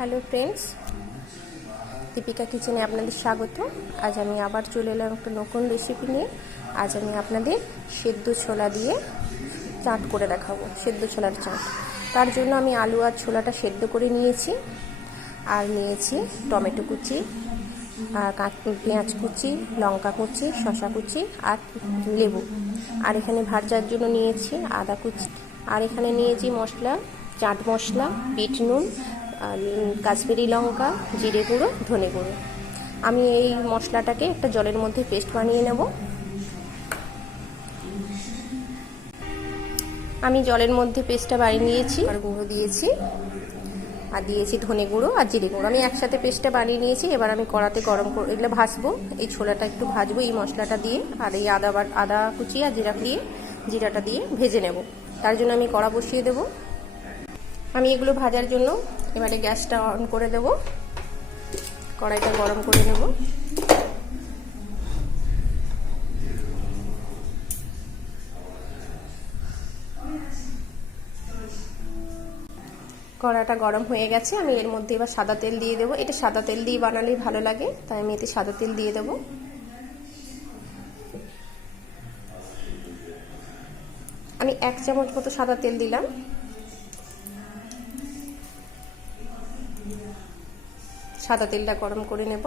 Hello friends, Deepika কিচেনে আপনাদের স্বাগত। আজ আমি আবার চলে এলাম একটা নতুন রেসিপি নিয়ে। আজ আমি আপনাদের সেদ্ধ ছোলা দিয়ে চাট করে দেখাবো, সেদ্ধ ছোলার চাট। তার জন্য আমি আলু আর ছোলাটা সেদ্ধ করে নিয়েছি, আর নিয়েছি টমেটো কুচি, পেঁয়াজ কুচি, লঙ্কা কুচি, শসা কুচি আর লেবু। আর এখানে ভাজার জন্য নিয়েছি আদা কুচি, আর এখানে নিয়েছি মশলা, চাট মশলা, বিট নুন, কাশ্মীরি লঙ্কা, জিরে গুঁড়ো, ধনে গুঁড়ো। আমি এই মশলাটাকে একটা জলের মধ্যে পেস্ট বানিয়ে নেব। আমি জলের মধ্যে পেস্টটা বানিয়ে নিয়েছি, আর গুঁড়ো দিয়েছি, আর দিয়েছি ধনে গুঁড়ো আর জিরে গুঁড়ো। আমি একসাথে পেস্টটা বানিয়ে নিয়েছি। এবার আমি কড়াতে গরম করে এগুলো ভাজবো। এই ছোলাটা একটু ভাজবো এই মশলাটা দিয়ে, আর এই আদা কুচি আর জিরাটা দিয়ে ভেজে নেব। তার জন্য আমি কড়া বসিয়ে দেব। আমি এগুলো ভাজার জন্য এবারে গ্যাসটা অন করে দেব, কড়াইটা গরম করে নেব। কড়াটা গরম হয়ে গেছে। আমি এর মধ্যে এবার সাদা তেল দিয়ে দেবো। এটা সাদা তেল দিয়ে বানালেই ভালো লাগে, তাই আমি এতে সাদা তেল দিয়ে দেবো। আমি 1 চামচ মতো সাদা তেল দিলাম। সাদা তেলটা গরম করে নেব।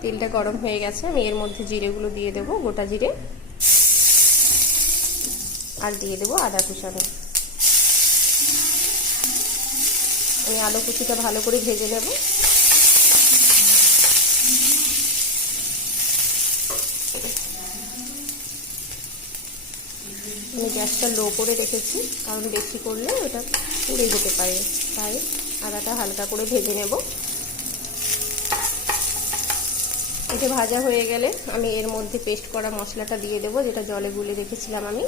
তেলটা গরম হয়ে গেছে। আমি এর মধ্যে জিরেগুলো দিয়ে দেব, গোটা জিরে, আর দিয়ে দেব আদা কুচানো। আমি আলু কুচিটা ভালো করে ভেজে নেব। আমি গ্যাসটা লো করে রেখেছি, কারণ বেশি করলে ওটা পুড়ে যেতে পারে, তাই আদাটা হালকা করে ভেজে নেব। এটা ভাজা হয়ে গেলে আমি এর মধ্যে পেস্ট করা মশলাটা দিয়ে দেবো, যেটা জলে গুলে রেখেছিলাম আমি।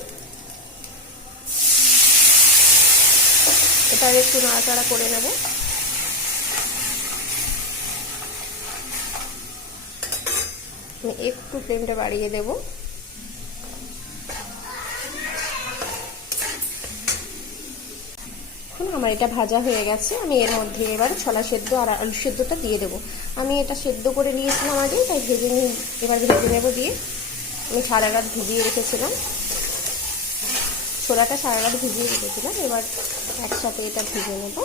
এটা একটু নাড়াচাড়া করে নেব। আমি একটু ফ্লেমটা বাড়িয়ে দেব। আমার এটা ভাজা হয়ে গেছে। আমি এর মধ্যে এবার ছোলা সেদ্ধ আর আলু সেদ্ধটা দিয়ে দেবো। আমি এটা সেদ্ধ করে নিয়েছিলাম আগে, তাই এবার ভেজে নেব দিয়ে। আমি সারা রাত ভিজিয়ে রেখেছিলাম, ছোলাটা সারা রাত ভিজিয়ে রেখেছিলাম। এবার একসাথে এটা ভেজে নেব।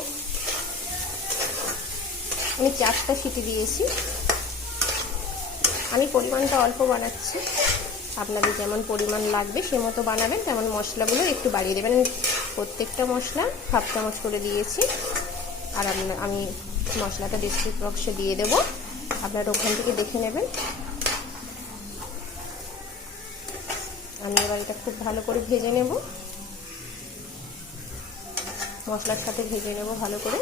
আমি 4টা সিটি দিয়েছি। আমি পরিমাণটা অল্প বানাচ্ছি, আপনাদের যেমন পরিমাণ লাগবে সে মতো বানাবেন, তেমন মশলাগুলো একটু বাড়িয়ে দেবেন। প্রত্যেকটা মশলা 1/2 চামচ করে দিয়েছি। আর আমি মশলাটা ডেসক্রিপশন বক্সে দিয়ে দেবো, আপনারা ওখান থেকে দেখে নেবেন। আমি এবার এটা খুব ভালো করে ভেজে নেব, মশলার সাথে ভেজে নেব ভালো করে।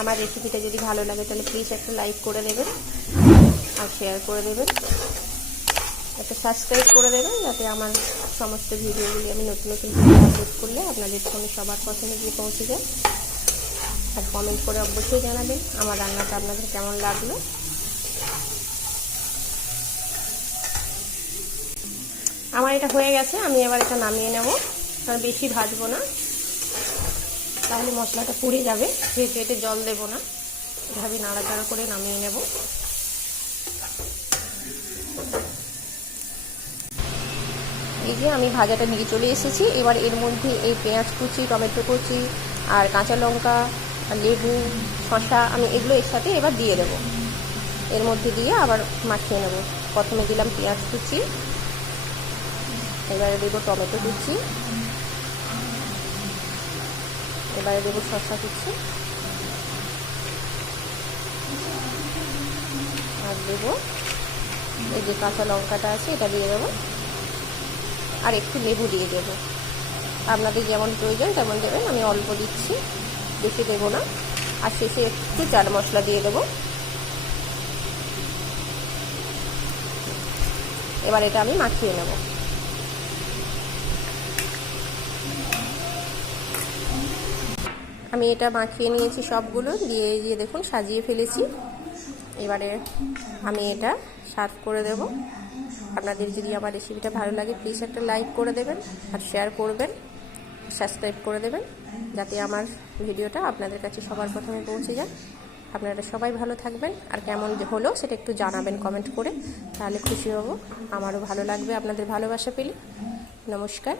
আমার রেসিপিটা যদি ভালো লাগে তাহলে প্লিজ একটা লাইক করে দেবেন, আর শেয়ার করে দেবেন, একটা সাবস্ক্রাইব করে দেবেন, যাতে আমার সমস্ত ভিডিওগুলি আমি নতুন ভিডিও আপলোড করলে আপনাদের ফোনে সবার প্রথমে গিয়ে পৌঁছে যায়। আর কমেন্ট করে অবশ্যই জানাবেন আমার রান্নাটা আপনাদের কেমন লাগলো। আমার এটা হয়ে গেছে। আমি এবার এটা নামিয়ে নেব, কারণ বেশি ভাজবো না, তাহলে মশলাটা পুড়ে যাবে। ভেজে এতে জল দেব না, এভাবে নাড়াচাড়া করে নামিয়ে নেব। এই যে আমি ভাজাটা নিয়ে চলে এসেছি। এবার এর মধ্যে এই পেঁয়াজ কুচি, টমেটো কুচি, আর কাঁচা লঙ্কা, লেবু, শসা, আমি এগুলো এর সাথে এবার দিয়ে দেব। এর মধ্যে দিয়ে আবার মাখিয়ে নেব। প্রথমে দিলাম পেঁয়াজ কুচি, এবারে দেবো টমেটো কুচি, এবারে দেবো শসা কুচি, আর দেবো এই যে কাঁচা লঙ্কাটা আছে এটা দিয়ে দেবো, আর একটু লেবু দিয়ে দেবো। আপনাদের যেমন প্রয়োজন তেমন দেবেন, আমি অল্প দিচ্ছি, বেশি দেবো না। আর শেষে একটু চাট মশলা দিয়ে দেবো। এবার এটা আমি মাখিয়ে নেব। আমি এটা মাখিয়ে নিয়েছি সবগুলো, দিয়ে এই যে দেখুন সাজিয়ে ফেলেছি। এবারে আমি এটা সার্ভ করে দেব। আপনাদের যদি আমার রেসিপিটা ভালো লাগে প্লিজ একটা লাইক করে দেবেন, আর শেয়ার করবেন, সাবস্ক্রাইব করে দেবেন, যাতে আমার ভিডিওটা আপনাদের কাছে সবার প্রথমে পৌঁছে যায়। আপনারা সবাই ভালো থাকবেন, আর কেমন হলো সেটা একটু জানাবেন কমেন্ট করে, তাহলে খুশি হব, আমারও ভালো লাগবে আপনাদের ভালোবাসা পেলে। নমস্কার।